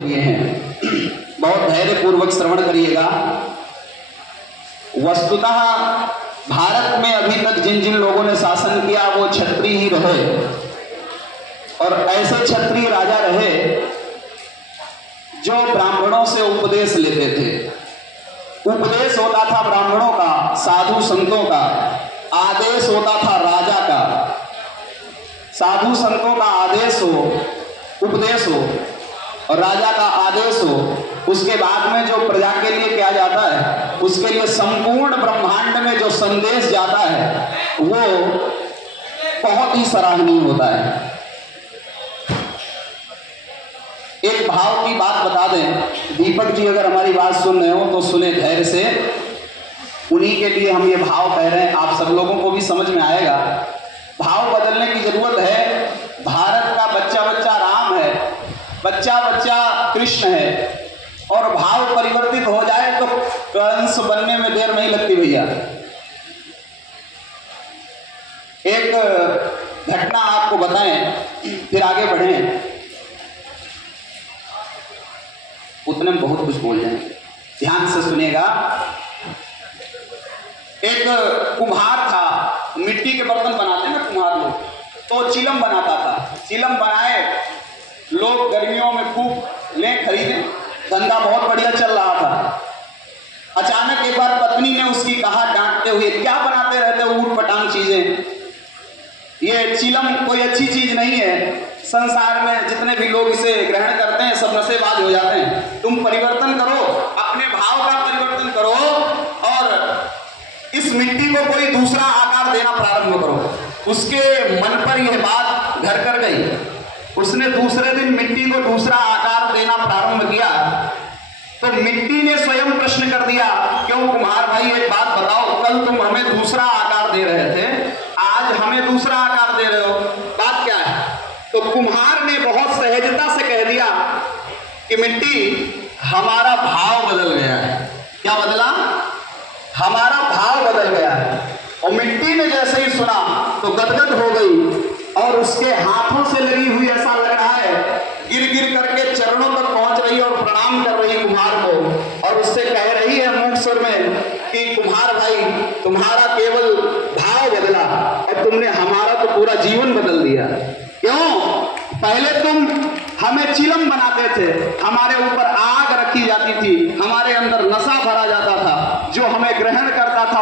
ये हैं, बहुत धैर्य पूर्वक श्रवण करिएगा। वस्तुतः भारत में अभी तक जिन जिन लोगों ने शासन किया वो क्षत्रिय ही रहे और ऐसे क्षत्रिय राजा रहे जो ब्राह्मणों से उपदेश लेते थे। उपदेश होता था ब्राह्मणों का, साधु संतों का, आदेश होता था राजा का। साधु संतों का आदेश हो, उपदेश हो और राजा का आदेश हो, उसके बाद में जो प्रजा के लिए किया जाता है उसके लिए संपूर्ण ब्रह्मांड में जो संदेश जाता है वो बहुत ही सराहनीय होता है। एक भाव की बात बता दें, दीपक जी अगर हमारी बात सुन रहे हो तो सुने धैर्य से, उन्हीं के लिए हम ये भाव कह रहे हैं, आप सब लोगों को भी समझ में आएगा। भाव बदलने की जरूरत है। भारत का बच्चा बच्चा राम है, बच्चा बच्चा कृष्ण है और भाव परिवर्तित हो जाए तो कंस बनने में देर नहीं लगती भैया। एक घटना आपको बताएं फिर आगे बढ़ें। उतने में बहुत कुछ बोल जाएं, ध्यान से सुनिएगा। एक कुम्हार था, मिट्टी के बर्तन बनाते हैं ना कुम्हार लोग, तो चिलम बनाता था। चिलम बनाए, लोग गर्मियों में खूब ले खरीदे, धंधा बहुत बढ़िया चल रहा था। अचानक एक बार पत्नी ने उसकी कहा डांटते हुए, क्या बनाते रहते हो ऊट पटांग चीजें, ये चिलम कोई अच्छी चीज नहीं है। संसार में जितने भी लोग इसे ग्रहण करते हैं सब नशेबाज हो जाते हैं। तुम परिवर्तन करो, अपने भाव का परिवर्तन करो और इस मिट्टी को कोई दूसरा आकार देना प्रारंभ करो। उसके मन पर यह बात घर कर गई। उसने दूसरे दिन मिट्टी को दूसरा आकार देना प्रारंभ किया तो मिट्टी ने स्वयं प्रश्न कर दिया, क्यों कुम्हार भाई एक बात बताओ, कल तुम हमें दूसरा आकार दे रहे थे, आज हमें दूसरा आकार दे रहे हो, बात क्या है? तो कुम्हार ने बहुत सहजता से कह दिया कि मिट्टी हमारा भाव बदल गया है। क्या बदला? हमारा भाव बदल गया है। और मिट्टी ने जैसे ही सुना तो गदगद हो गई और उसके हाथों से लगी हुई ऐसा लग रहा है, गिर गिर करके चरणों तक पहुंच रही और प्रणाम कर रही कुम्हार को और उससे कह रही है मूक स्वर में कि कुम्हार भाई तुम्हारा केवल भाव बदला और तुमने हमारा तो पूरा जीवन बदल दिया। क्यों? पहले तुम हमें चिलम बनाते थे, हमारे ऊपर आग रखी जाती थी, हमारे अंदर नशा भरा जाता था, जो हमें ग्रहण करता था